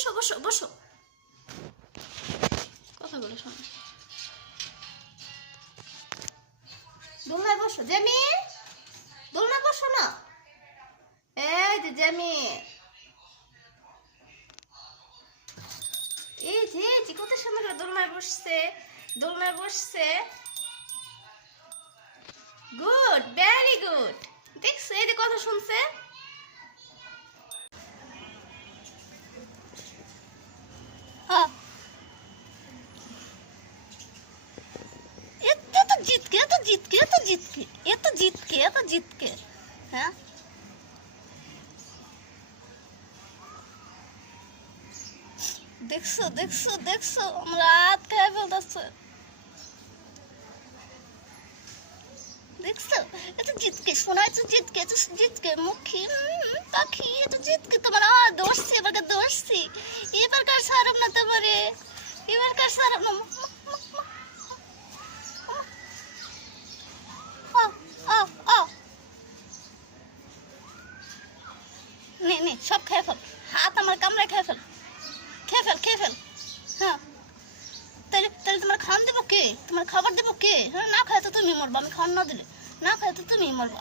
বসো বসো বসো, কথা বলো শোনো। দোলনায় বসো জেমি, দোলনায় বসো না। এই যে জেমি, এই যে কত সুন্দর করে দোলনায় বসছে, দোলনায় বসছে। Good, very good. দেখছো এই যে কথা শুনছে। হ্যাঁ দেখছো দেখছো দেখছো আমরা রাত খেয়ে ফেলতেছে। দেখছো এত জিতকে শোনা, এত জিতকে, এত জিতকে মুখী পাখি, এত জিতকে তোমার দোষছি, এবারকার দোষছি, এবারকার সারব না তোমারে, এবারকার সারব না। নে নে সব খেয়ে ফেল, হাত আমার কামড়ে খেয়ে ফেল, খেয়ে ফেল খেয়ে ফেল। হ্যাঁ তাহলে তাহলে তোমার খাওয়ান দেবো কে, তোমার খাবার দেবো কে? হ্যাঁ না খায় তো তুমি মরবো, আমি খাওয়ান না দিলে, না খায় তো তুমি মরবো।